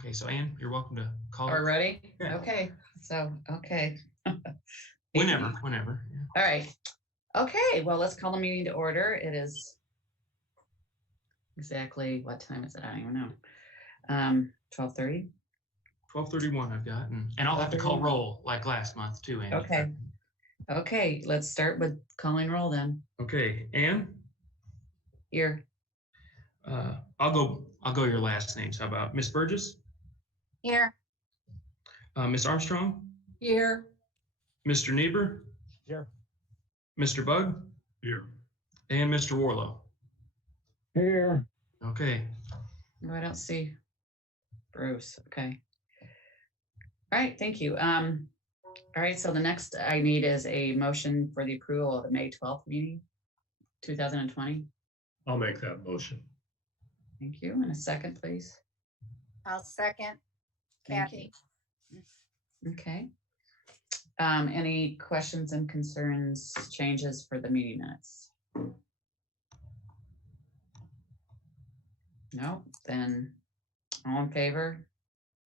Okay, so Ann, you're welcome to call. Are we ready? Yeah. Okay, so, okay. Whenever. Yeah. All right. Okay, well, let's call the meeting to order. It is exactly, what time is it? I don't even know. 12:30? 12:31 I've got, and I'll have to call roll like last month too, Ann. Okay. Okay, let's start with calling roll then. Okay, Ann? Here. I'll go your last names. How about Miss Burgess? Here. Miss Armstrong? Here. Mr. Niebuhr? Here. Mr. Bug? Here. And Mr. Warlow? Here. Okay. No, I don't see Bruce. Okay. All right, thank you. All right, so the next I need is a motion for the approval of the May 12th meeting, 2020. I'll make that motion. Thank you. And a second, please. I'll second. Thank Kathy. you. Okay. Any questions and concerns, changes for the meeting minutes? No, then all in favor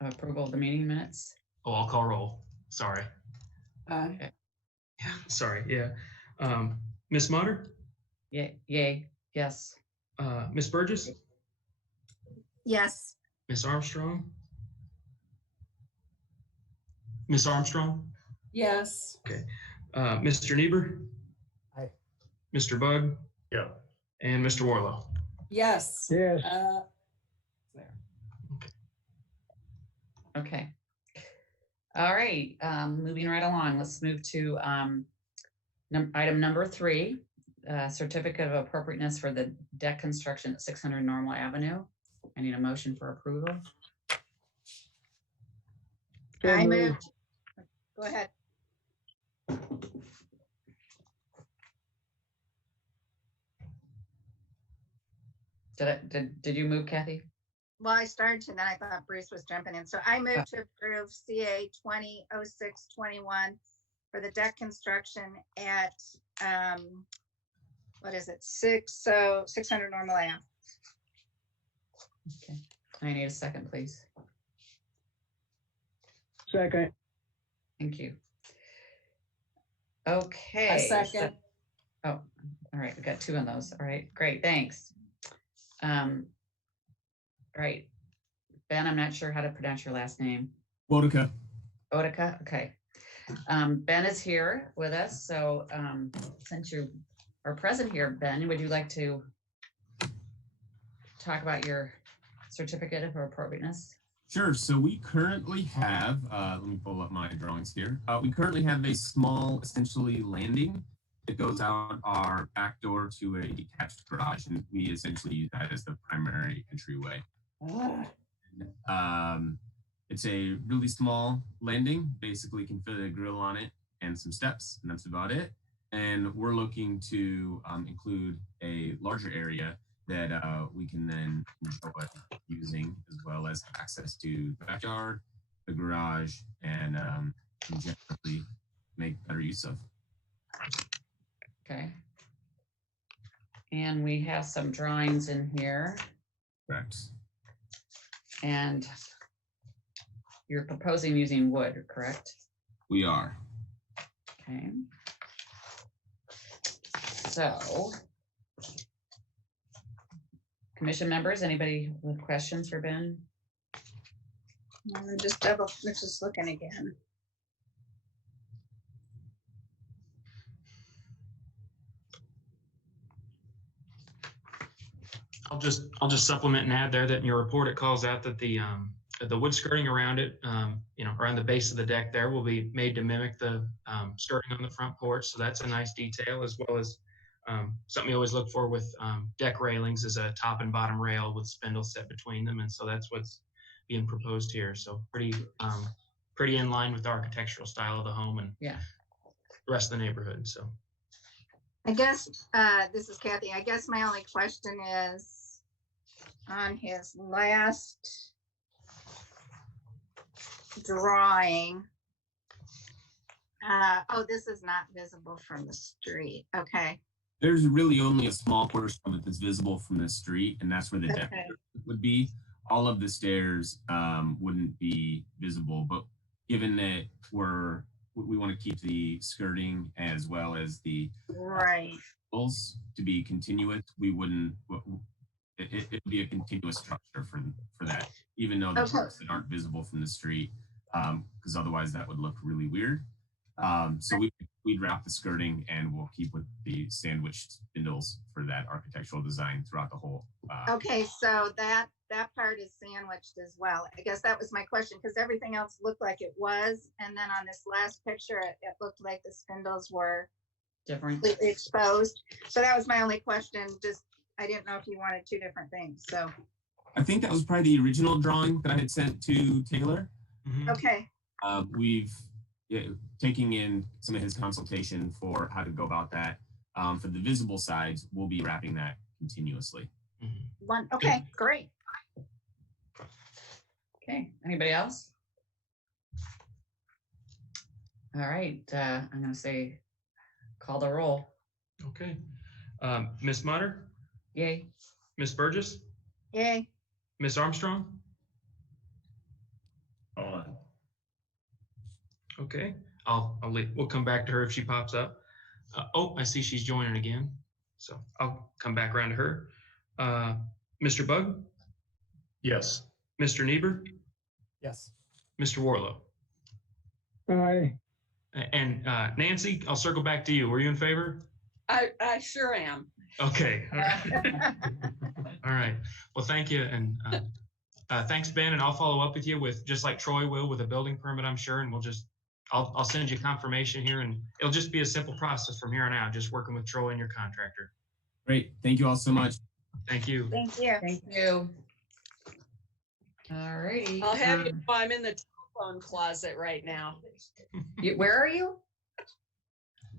of approval of the meeting minutes? Oh, I'll call roll. Sorry. Okay. Yeah, sorry. Yeah. Miss Mutter? Yay. Yes. Miss Burgess? Yes. Miss Armstrong? Miss Armstrong? Yes. Okay. Mr. Niebuhr? Aye. Mr. Bug? Yeah. And Mr. Warlow? Yes. Yes. There. Okay. All right. Moving right along. Let's move to item number 3, certificate of appropriateness for the deck construction at 600 Normal Avenue. I need a motion for approval. I moved. Go ahead. Did you move, Kathy? Well, I started to, then I thought Bruce was jumping in. So I moved to approve CA 200621 for the deck construction at, what is it? 600 Normal Ave. Okay. I need a second, please. Second. Thank you. Okay. A second. Oh, all right. We got 2 on those. All right. Great. Thanks. All right. Ben, I'm not sure how to pronounce your last name. Bodica. Bodica. Okay. Ben is here with us. So since you are present here, Ben, would you like to talk about your certificate of appropriateness? Sure. So we currently have, let me pull up my drawings here. We currently have a small, essentially, landing that goes out our back door to a detached garage, and we essentially use that as the primary entryway. It's a really small landing, basically can fit a grill on it and some steps, and that's about it. And we're looking to include a larger area that we can then enjoy using, as well as access to the backyard, the garage, and generally make better use of. Okay. And we have some drawings in here. Correct. And you're proposing using wood, correct? We are. Okay. So, commission members, anybody with questions for Ben? I'm just looking again. I'll just supplement and add there that in your report it calls out that the wood skirting around it, around the base of the deck there will be made to mimic the skirting on the front porch. So that's a nice detail, as well as something you always look for with deck railings is a top and bottom rail with spindles set between them, and so that's what's being proposed here. So pretty in line with the architectural style of the home and the rest of the neighborhood. So I guess this is Kathy. I guess my only question is on his last drawing. Oh, this is not visible from the street. Okay. There's really only a small portion of it that's visible from the street, and that's where the deck would be. all of the stairs wouldn't be visible, but given that we want to keep the skirting as well as the Right. walls to be continuous, we wouldn't. It'd be a continuous structure for that, even though the Okay. parts that aren't visible from the street, because otherwise that would look really weird. So we'd wrap the skirting and we'll keep with the sandwiched spindles for that architectural design throughout the whole. Okay, so that part is sandwiched as well. I guess that was my question, because everything else looked like it was, and then on this last picture, it looked like the spindles were Different. completely exposed. So that was my only question. Just I didn't know if you wanted two different things. So I think that was probably the original drawing that I had sent to Taylor. Mhm. okay, We've taking in some of his consultation for how to go about that. For the visible sides, we'll be wrapping that continuously. Mhm. okay, great. Okay, anybody else? All right, I'm gonna say, call the roll. Okay. Miss Mutter, Yay. Miss Burgess, Yay. Miss Armstrong. On. Okay. We'll come back to her if she pops up. Oh, I see she's joining again. So I'll come back around to her. Mr. Bug, Yes. Mr. Niebuhr, Yes. Mr. Warlow. Aye. And Nancy, I'll circle back to you. Were you in favor? I sure am. Okay. All right. Well, thank you. And thanks, Ben. And I'll follow up with you with, just like Troy will, with a building permit, I'm sure. And I'll send you confirmation here, and it'll just be a simple process from here on out, just working with Troy and your contractor. Great. Thank you all so much. Thank you. Thank you. Thank you. All righty. I'll have you know I'm in the telephone closet right now. Where are you?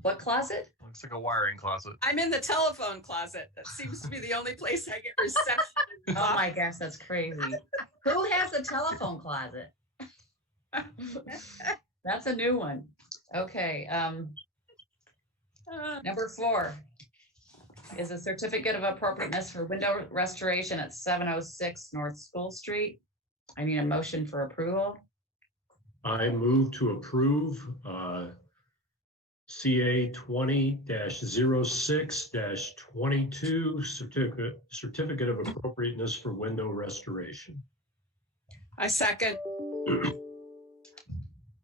What closet? Looks like a wiring closet. I'm in the telephone closet. That seems to be the only place I get reception. Oh my gosh, that's crazy. Who has a telephone closet? That's a new one. Okay, number 4 is a certificate of appropriateness for window restoration at 706 North School Street. I need a motion for approval. I move to approve CA 20-06-22 certificate of appropriateness for window restoration. I second.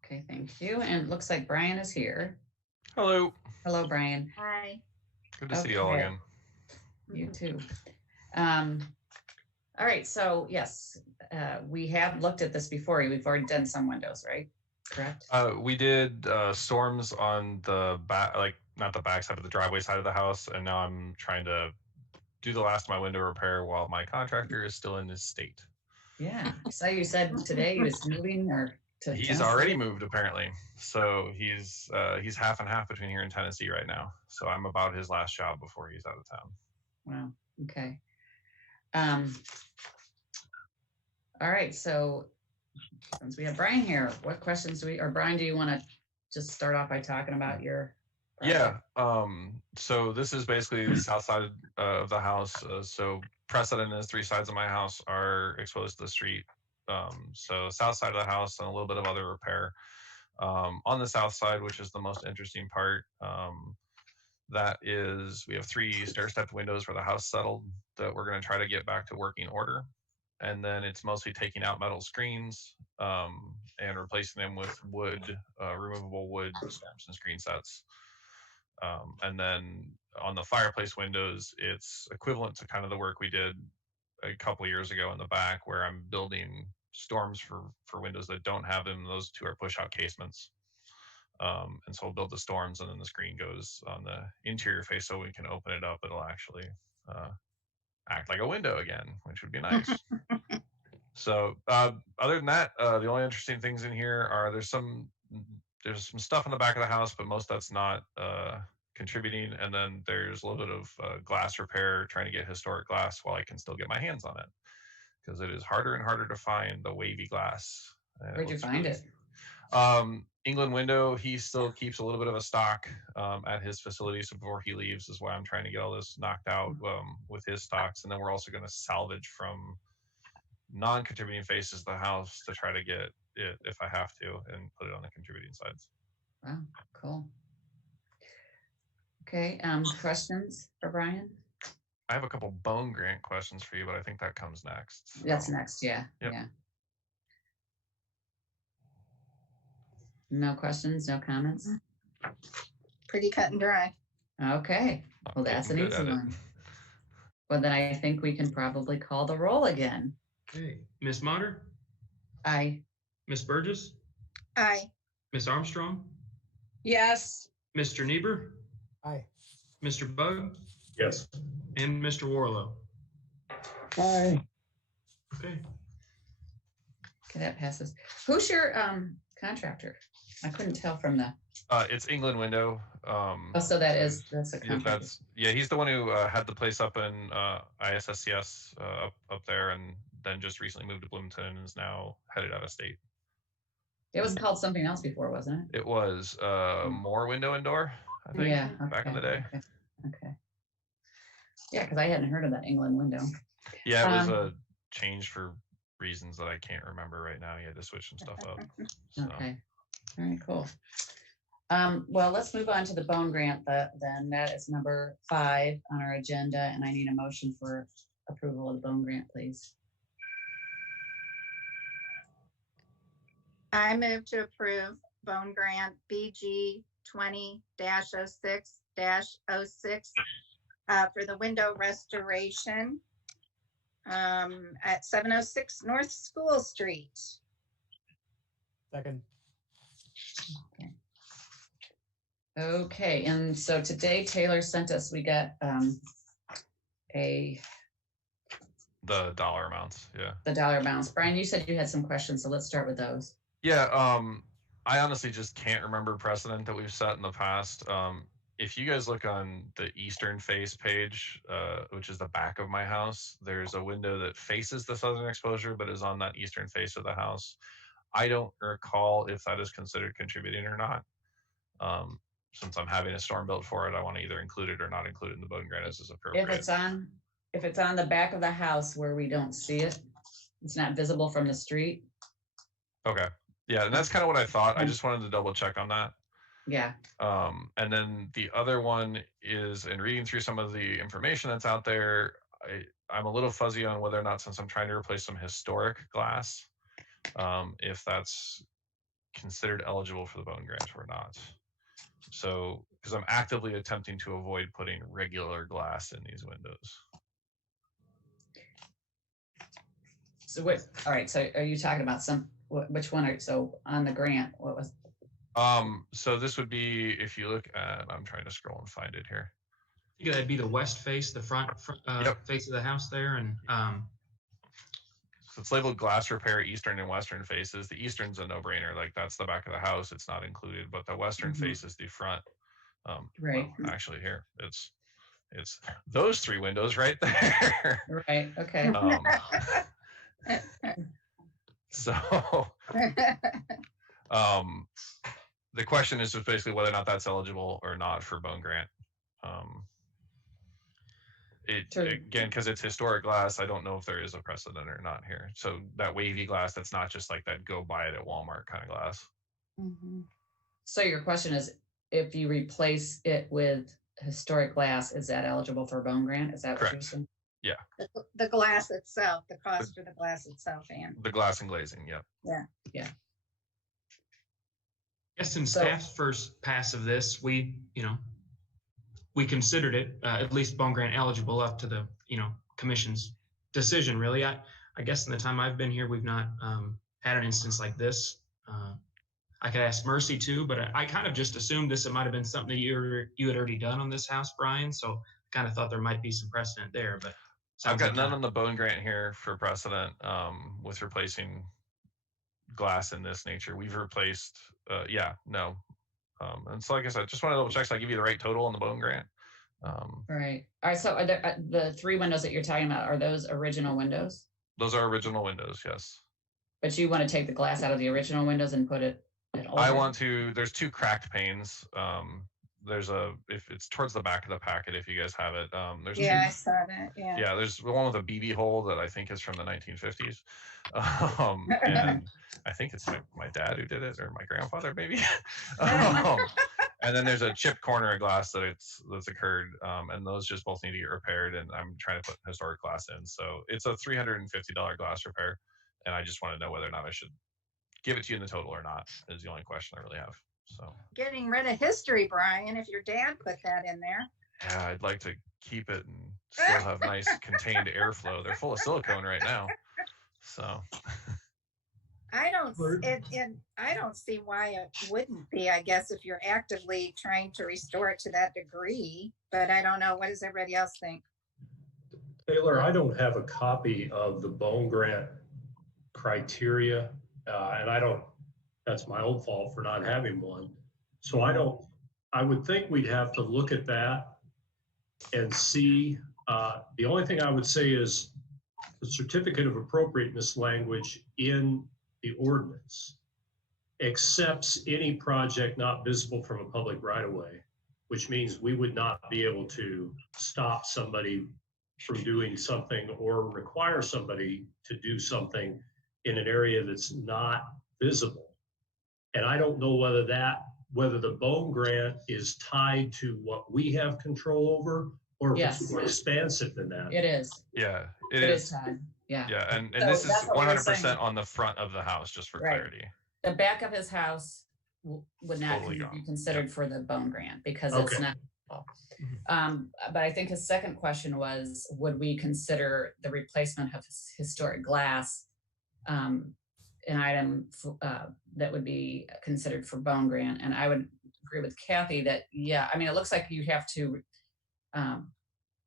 Okay, thank you. And it looks like Brian is here. Hello. Hello, Brian. Hi. Good to see you all Okay. again. You too. All right, so yes, we have looked at this before. We've already done some windows, right? Correct? We did storms on the back, like not the back side of the driveway side of the house, and now I'm trying to do the last of my window repair while my contractor is still in his state. Yeah. I saw you said today he was moving or to He's Tennessee. already moved apparently, so he's half and half between here and Tennessee right now. So I'm about his last job before he's out of town. Wow. Okay. All right. So since we have Brian here, what questions Brian, do you want to just start off by talking about your project? Yeah. So this is basically the south side of the house. So precedent is 3 sides of my house are exposed to the street. So south side of the house and a little bit of other repair. On the south side, which is the most interesting part, that is, we have 3 stair-stepped windows where the house settled that we're going to try to get back to working order. And then it's mostly taking out metal screens and replacing them with wood, removable wood stamps and screen sets. And then on the fireplace windows, it's equivalent to kind of the work we did a couple years ago in the back, where I'm building storms for windows that don't have them. Those 2 are push-out casements. And so we'll build the storms, and then the screen goes on the interior face so we can open it up. It'll actually act like a window again, which would be nice. So other than that, the only interesting things in here are there's some stuff in the back of the house, but most that's not contributing. And then there's a little bit of glass repair, trying to get historic glass while I can still get my hands on it, because it is harder and harder to find the wavy glass. Where'd you find it? England Window, he still keeps a little bit of a stock at his facility. So before he leaves is why I'm trying to get all this knocked out with his stocks. And then we're also going to salvage from non-contributing faces of the house to try to get it, if I have to, and put it on the contributing sides. Wow, cool. Okay, questions for Brian? I have a couple bone grant questions for you, but I think that comes next. So. That's next, yeah, Yep. yeah. No questions, no comments? Pretty cut and dry. Okay, well, that's an easy one. Well, then I think we can probably call the roll again. Okay, Miss Motter, Aye. Miss Burgess, Aye. Miss Armstrong, Yes. Mr. Niebuhr, Aye. Mr. Bug, Yes. and Mr. Warlow. Aye. Okay. Okay, that passes. Who's your contractor? I couldn't tell from the, It's England Window. oh, so that's a Yeah, contractor. he's the one who had the place up in ISSCS up there, and then just recently moved to Bloomington and is now headed out of state. It was called something else before, wasn't it? It was more window and door, I think, Yeah. back in the day. Okay. Yeah, because I hadn't heard of that England window. Yeah, it was a change for reasons that I can't remember right now. He had to switch some stuff up. So. Okay. All right, cool. Well, let's move on to the bone grant then. That is number 5 on our agenda, and I need a motion for approval of the bone grant, please. I move to approve bone grant BG 20-06-06 for the window restoration at 706 North School Street. Second. Okay, and so today Taylor sent us, we got The dollar amounts, yeah. the dollar amounts. Brian, you said you had some questions, so let's start with those. Yeah, I honestly just can't remember precedent that we've set in the past. If you guys look on the eastern face page, which is the back of my house, there's a window that faces the southern exposure, but is on that eastern face of the house. I don't recall if that is considered contributing or not. Since I'm having a storm built for it, I want to either include it or not include it in the bone grant as is appropriate. If it's on the back of the house where we don't see it, it's not visible from the street. Okay. Yeah, and that's kind of what I thought. I just wanted to double check on that. Yeah. And then the other one is, in reading through some of the information that's out there, I'm a little fuzzy on whether or not, since I'm trying to replace some historic glass, if that's considered eligible for the bone grant or not. So, because I'm actively attempting to avoid putting regular glass in these windows. So what, all right, so are you talking about which one so on the grant, what was? So this would be, if you look at, I'm trying to scroll and find it here. I think that'd be the west face, the front face of the house there. And so it's labeled glass repair, eastern and western faces. The eastern's a no-brainer, like that's the back of the house, it's not included, but the western face is the front. Right. Well, actually here, it's those 3 windows right there. Right, okay. So the question is just basically whether or not that's eligible or not for bone grant. Again, because it's historic glass, I don't know if there is a precedent or not here. So that wavy glass, that's not just like that go buy it at Walmart kind of glass. So your question is, if you replace it with historic glass, is that eligible for a bone grant? Is that what you're saying? Yeah. The glass itself, the cost for the glass itself, and the glass and glazing. Yep. Yeah. yes, in staff's first pass of this, we considered it at least bone grant eligible up to the commission's decision. Really, I guess in the time I've been here, we've not had an instance like this. I could ask Mercy too, but I kind of just assumed it might have been something that you had already done on this house, Brian. So kind of thought there might be some precedent there, but I've got none on the bone grant here for precedent with replacing glass in this nature. We've replaced, no. And so like I said, just want to double check so I give you the right total on the bone grant. Right. All right. So are there, the 3 windows that you're talking about, are those original windows? Those are original windows, yes. But you want to take the glass out of the original windows and put it? I want to. There's 2 cracked panes if it's towards the back of the packet, if you guys have it, there's Yeah, I two. saw that. Yeah. Yeah, there's one with a BB hole that I think is from the 1950s. And I think it's my dad who did it, or my grandfather maybe. And then there's a chipped corner of glass that's occurred, and those just both need to get repaired. And I'm trying to put historic glass in, so it's a $350 glass repair. And I just want to know whether or not I should give it to you in the total or not. Is the only question I really have. So Getting rid of history, Brian, if your dad put that in there. yeah, I'd like to keep it and still have nice contained airflow. They're full of silicone right now, so. I don't see why it wouldn't be, I guess, if you're actively trying to restore it to that degree, but I don't know. What does everybody else think? Taylor, I don't have a copy of the Bone Grant criteria, and that's my own fault for not having one. So I would think we'd have to look at that and see. The only thing I would say is the certificate of appropriateness language in the ordinance accepts any project not visible from a public right-of-way, which means we would not be able to stop somebody from doing something or require somebody to do something in an area that's not visible. And I don't know whether the Bone Grant is tied to what we have control over, or if it's more expansive than that. It is. Yeah, It is time. Yeah. Yeah, and So this is that's what we were 100% saying. on the front of the house, just for Right. clarity. The back of his house would not Totally be gone. considered for the Bone Grant because Okay. it's not. But I think his second question was, would we consider the replacement of historic glass an item that would be considered for Bone Grant? And I would agree with Kathy that, yeah, I mean, it looks like you have to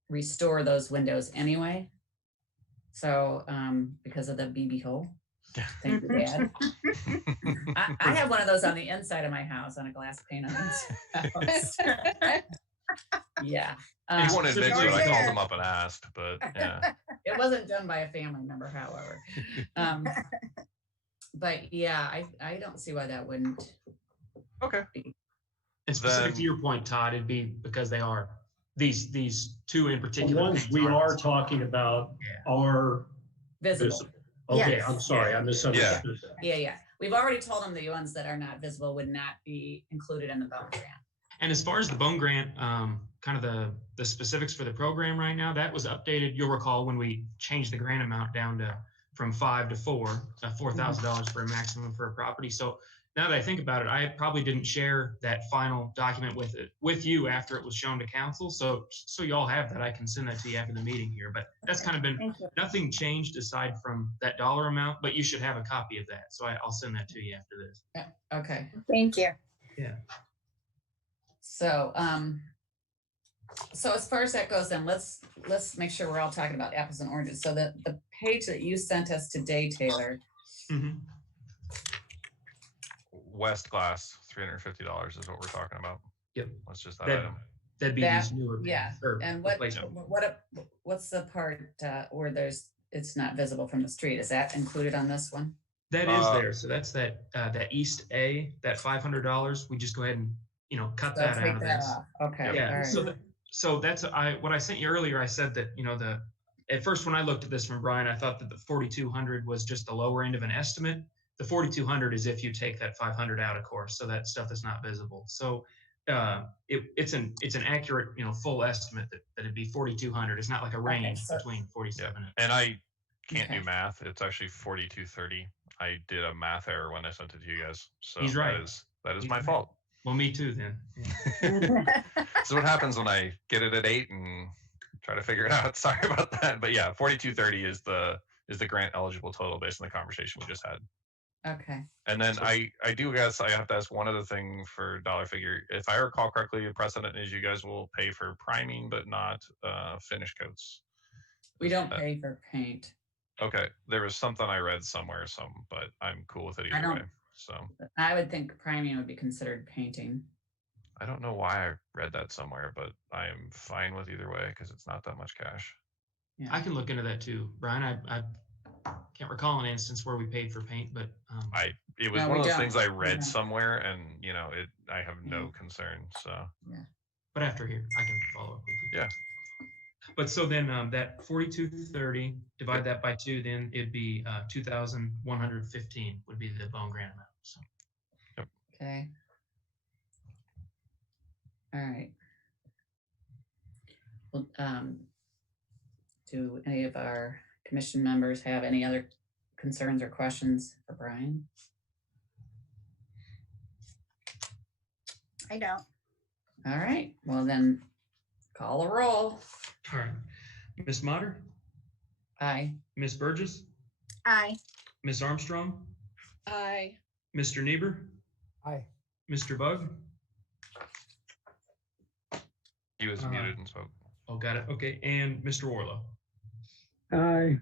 restore those windows anyway. So because of the BB hole. Thank you, Dad. I have one of those on the inside of my house, on a glass pane on the inside house. Yeah. He won't admit to it. I there. called him up and asked, but yeah. It wasn't done by a family member, however. But yeah, I don't see why that wouldn't. Okay. And specific Then- to your point, Todd, it'd be because they are these two in The particular. ones things we aren't are visible. talking about Yeah. are Visible. visible. Okay, Yes. I'm sorry, I misunderstood that. Yeah. We've already told them the ones that are not visible would not be included in the Bone Grant. And as far as the Bone Grant, kind of the specifics for the program right now, that was updated. You'll recall when we changed the grant amount down to from $5,000 to $4,000 for a maximum for a property. So now that I think about it, I probably didn't share that final document with you after it was shown to council. So y'all have that. I can send that to you after the meeting here. But that's kind of been Thank you. nothing changed aside from that dollar amount. But you should have a copy of that. So I'll send that to you after this. Okay. Thank you. Yeah. So so as far as that goes, then let's make sure we're all talking about apples and oranges. So the page that you sent us today, Taylor. Mm-hmm. West glass, $350 is what we're talking about. Yep. That's just that That- item. That'd be That- these newer. Yeah. or And what's the part where it's not visible from the street? Is that included on this one? That is there. So that's that East A, that $500. We just go ahead and cut So that take out of that this. off. Okay. Yeah. All right. So that's what I sent you earlier. I said that at first when I looked at this from Brian, I thought that the 4,200 was just the lower end of an estimate. The 4,200 is if you take that 500 out, of course. So that stuff is not visible. So it's an accurate full estimate that it'd be 4,200. It's not like a range so- between 47 and. And I can't Okay. do math. It's actually 4,230. I did a math error when I sent it to you guys. So He's right. that is He's my right. fault. Well, me too then. So what happens when I get it at 8 and try to figure it out? Sorry about that. But yeah, 4,230 is the grant eligible total based on the conversation we just had. Okay. And then I do guess I have to ask one other thing for dollar figure. If I recall correctly, the precedent is you guys will pay for priming, but not finish coats. We don't pay for paint. Okay, there was something I read somewhere, but I'm cool with it I either don't- way. So I would think priming would be considered painting. I don't know why I read that somewhere, but I am fine with either way because it's not that much cash. Yeah. I can look into that too, Brian. I can't recall an instance where we paid for paint, but It was No, one we of those don't. things I We read don't. somewhere, and I have no concern. So but after here, I can follow up with you. Yeah. But so then that 4230, divide that by 2, then it'd be 2,115 would be the bone grant amount. So. Okay. All right. Well, do any of our commission members have any other concerns or questions for Brian? I don't. All right. Well, then call a roll. All right. Miss Motter, Aye. Miss Burgess, Aye. Miss Armstrong, Aye. Mr. Niebuhr, Aye. Mr. Bug. He was muted and spoke. Oh, got it. Okay. And Mr. Warlow. Aye.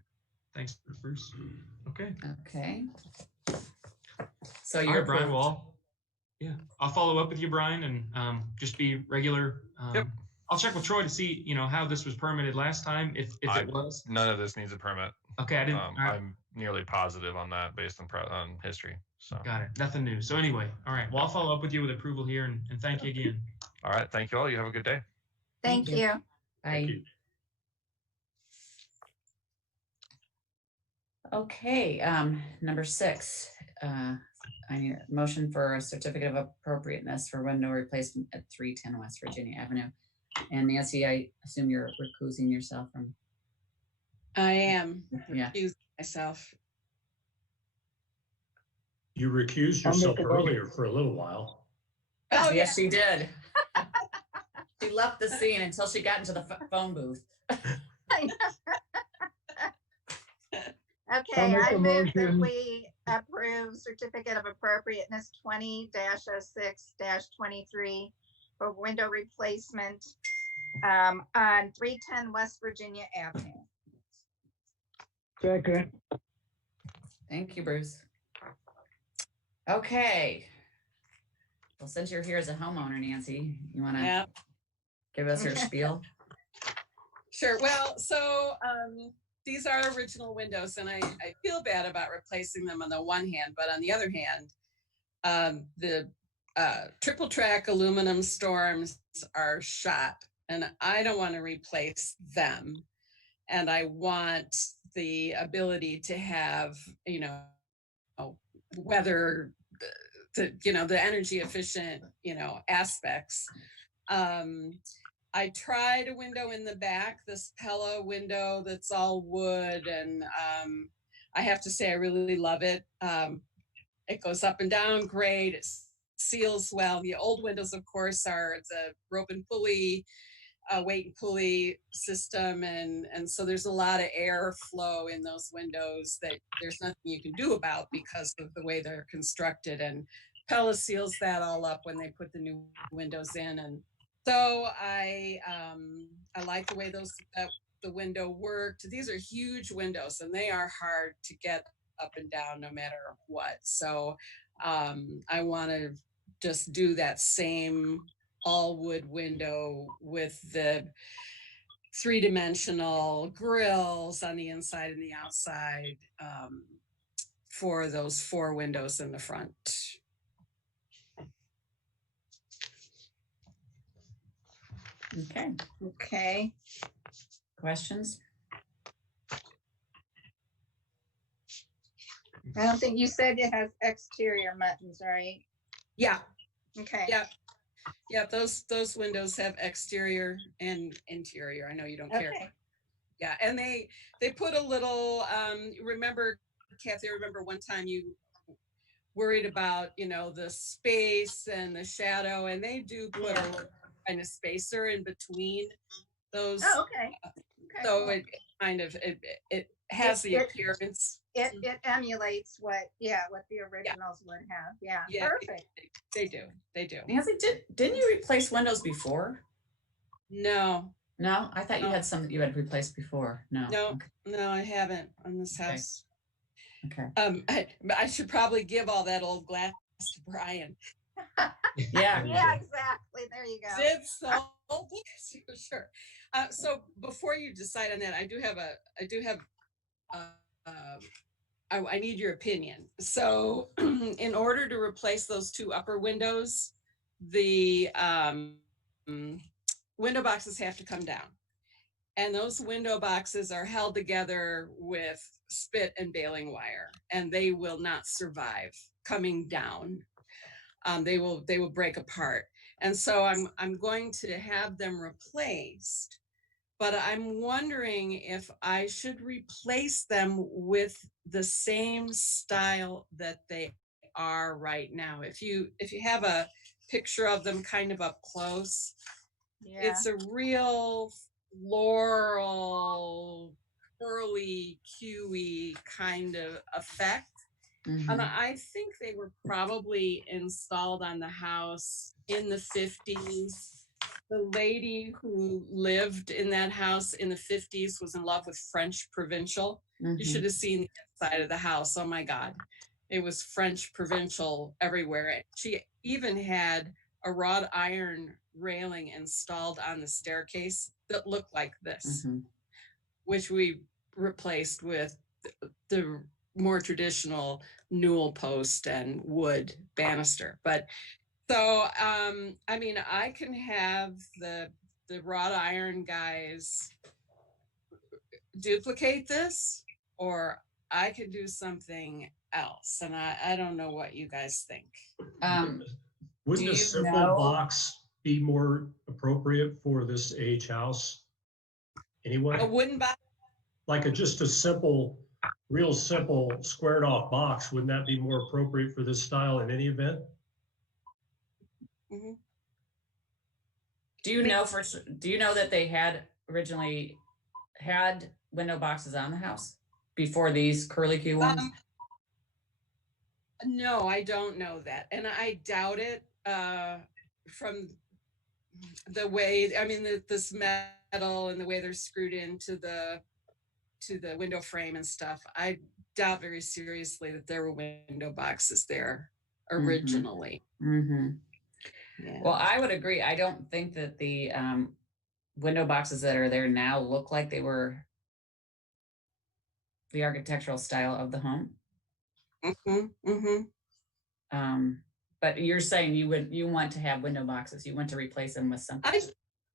Thanks, Bruce. Okay. Okay. So All you're right, Brian. approved. Well, yeah, I'll follow up with you, Brian, and just be regular. Yep. I'll check with Troy to see, how this was permitted last time, if it was. None of this needs a permit. Okay, I didn't. all right, I'm nearly positive on that based on history. So. got it. Nothing new. So anyway, all right. Well, I'll follow up with you with approval here, and thank you again. All right. Thank you all. You have a good day. Thank you. Aye. Thank you. Okay, number 6, I need a motion for a certificate of appropriateness for window replacement at 310 West Virginia Avenue. And Nancy, I assume you're recusing yourself from, I am. yeah. Excuse myself. You recused I'll make yourself a motion. earlier for a little while. Oh, Yes, she did. She left the scene until she got into the phone booth. Okay, make I a move that motion. we approve certificate of appropriateness 20-06-23 for window replacement on 310 West Virginia Avenue. Second. Thank you, Bruce. Okay. Well, since you're here as a homeowner, Nancy, you want to Yeah. give us your spiel? Sure. Well, so these are original windows, and I feel bad about replacing them on the one hand, but on the other hand, the triple track aluminum storms are shot, and I don't want to replace them. And I want the ability to have, weather, the energy efficient, aspects. I tried a window in the back, this Pella window that's all wood, and I have to say I really love it. It goes up and down great, it seals well. The old windows, of course, are the rope and pulley, weight and pulley system, and so there's a lot of airflow in those windows that there's nothing you can do about because of the way they're constructed. And Pella seals that all up when they put the new windows in, and so I like the way the window worked. These are huge windows, and they are hard to get up and down no matter what. So I want to just do that same all wood window with the 3-dimensional grills on the inside and the outside for those 4 windows in the front. Okay. Okay. Questions? I don't think you said it has exterior buttons, right? Yeah, Okay. yeah. Yeah, those windows have exterior and interior. I know you don't care. Okay. Yeah, and they put a little, remember, Kathy, I remember one time you worried about, the space and the shadow, and they do put a little kind of spacer in between those. Oh, okay. Okay. So it kind of, it has the appearance. It emulates what the originals would have. Yeah. Yeah, Perfect. They do. Nancy, didn't you replace windows before? No, No, I thought you No. had some that you had replaced before. No. no, no, I haven't on this Okay. house. Okay. I should probably give all that old glass to Brian. Yeah. Yeah, exactly. There you go. Did so sure. So before you decide on that, I need your opinion. So in order to replace those 2 upper windows, the window boxes have to come down. And those window boxes are held together with spit and baling wire, and they will not survive coming down. They will break apart. And so I'm going to have them replaced, but I'm wondering if I should replace them with the same style that they are right now. If you have a picture of them kind of up close, Yeah. it's a real floral, curly, Q-y kind of effect. And Mhm. I think they were probably installed on the house in the 50s. The lady who lived in that house in the 50s was in love with French Provincial. You Mhm. should have seen the inside of the house. Oh my God. It was French Provincial everywhere. She even had a wrought iron railing installed on the staircase that looked like this, Mhm. which we replaced with the more traditional newel post and wood banister. But so, I mean, I can have the wrought iron guys duplicate this, or I can do something else. And I don't know what you guys think. Wouldn't Do a you simple know- box be more appropriate for this age house? Anyway, A wooden box. like just a simple, real simple squared off box, wouldn't that be more appropriate for this style in any event? Mm-hmm. Do you know that they had originally had window boxes on the house before these curly Q ones? No, I don't know that. And I doubt it from the way, I mean, this metal and the way they're screwed into the window frame and stuff. I doubt very seriously that there were window boxes there originally. Mm-hmm. Yeah. Well, I would agree. I don't think that the window boxes that are there now look like they were the architectural style of the home. Mm-hmm. Mm-hmm. But you're saying you want to have window boxes. You want to replace them with something.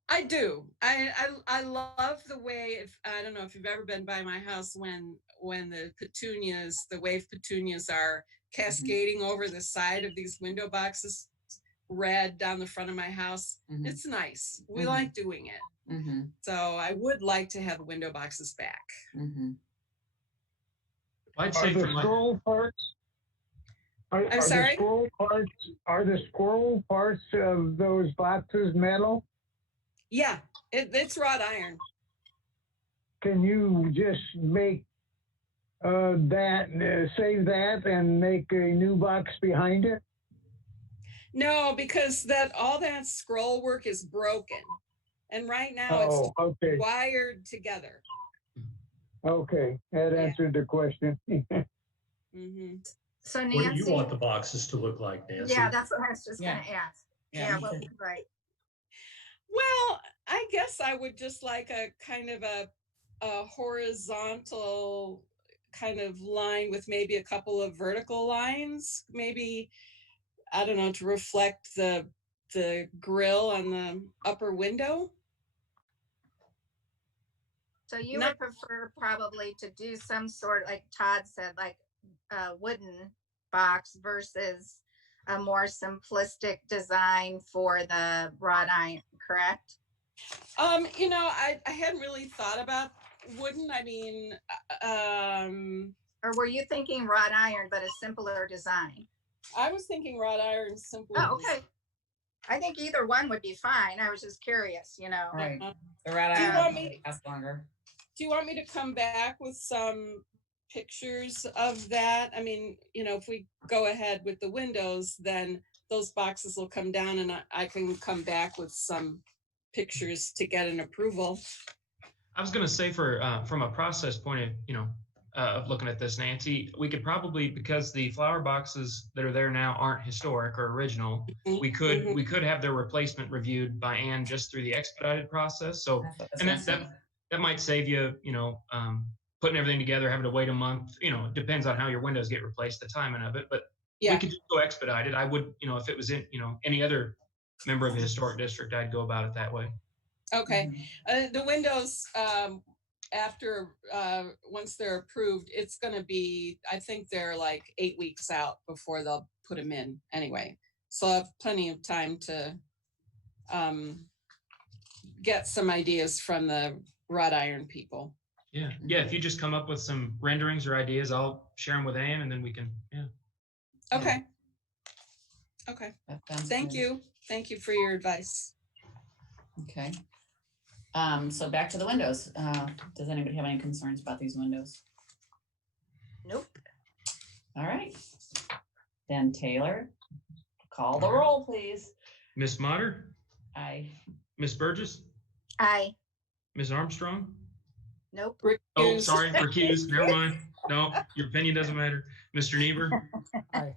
I do. I love the way, I don't know if you've ever been by my house when the petunias, the wave petunias are cascading over the side of these window boxes, red down the front of my house. Mhm. It's nice. We Mhm. like doing it. Mm-hmm. So I would like to have window boxes back. Mm-hmm. I'd Are say the from my, scroll parts? I'm sorry? Are the scroll parts of those boxes metal? Yeah, it's wrought iron. Can you just make save that and make a new box behind it? No, because all that scroll work is broken. And right now Oh, it's okay. wired together. Okay, that Yeah. answered the question. Mm-hmm. So What do Nancy. you want the boxes to look like, Nancy? Yeah, that's what I was just Yeah. gonna ask. Yeah, Yeah, me well, too. right. Well, I guess I would just like a kind of a horizontal kind of line with maybe a couple of vertical lines, maybe, I don't know, to reflect the grill on the upper window. So you Not- would prefer probably to do some sort, like Todd said, like a wooden box versus a more simplistic design for the wrought iron, correct? You know, I hadn't really thought about wooden. I mean, Or were you thinking wrought iron, but a simpler design? I was thinking wrought iron simply. Oh, okay. I think either one would be fine. I was just curious, you know. Right. Uh, The wrought Do you iron want will me- last longer. Do you want me to come back with some pictures of that? I mean, you know, if we go ahead with the windows, then those boxes will come down and I can come back with some pictures to get an approval. I was going to say from a process point of looking at this, Nancy, we could probably, because the flower boxes that are there now aren't historic or original, we could have their replacement reviewed by Ann just through the expedited process. So, That's what I was and gonna say. that might save you, putting everything together, having to wait a month. It depends on how your windows get replaced, the timing of it. But we Yeah. could just go expedited. I would, if it was in, any other member of the historic district, I'd go about it that way. Okay. The windows, after, once they're approved, it's going to be, I think they're like 8 weeks out before they'll put them in anyway. So I have plenty of time to get some ideas from the wrought iron people. Yeah. Yeah. If you just come up with some renderings or ideas, I'll share them with Ann and then we can, yeah. Okay. Okay. Thank you. Thank you for your advice. Okay. So back to the windows. Does anybody have any concerns about these windows? Nope. All right. Then Taylor, call the roll, please. Miss Motter, Aye. Miss Burgess, Aye. Miss Armstrong. Nope. Oh, Recused. sorry, recused. Never mind. No, your opinion doesn't matter. Mr. Niebuhr, Aye.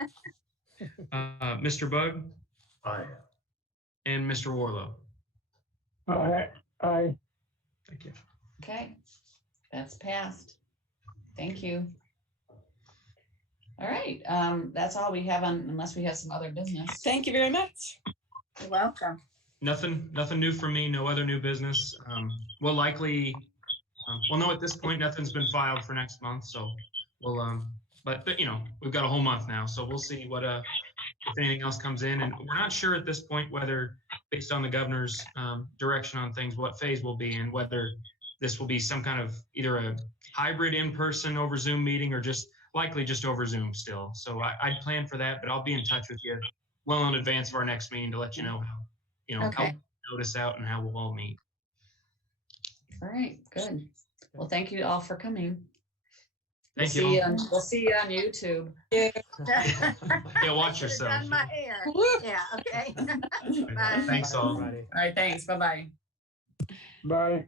Mr. Bug, Aye. and Mr. Warlow. Aye. Aye. Thank you. Okay. That's passed. Thank you. All right. That's all we have on, unless we have some other business. Thank you very much. You're welcome. Nothing new from me. No other new business. We'll likely, we'll know at this point, nothing's been filed for next month. So we'll, but you know, we've got a whole month now. So we'll see what, if anything else comes in. And we're not sure at this point whether, based on the governor's direction on things, what phase we'll be in, whether this will be some kind of either a hybrid in-person over Zoom meeting or just likely just over Zoom still. So I'd plan for that, but I'll be in touch with you well in advance of our next meeting to let you know how, how Okay. we'll notice out and how we'll all meet. All right. Good. Well, thank you all for coming. Thank we'll you. We'll see you on YouTube. Yeah. Yeah, watch Should've yourself. done my hair. Yeah. Okay. Bye. Thanks all. Everybody. All right. Thanks. Bye-bye. Bye.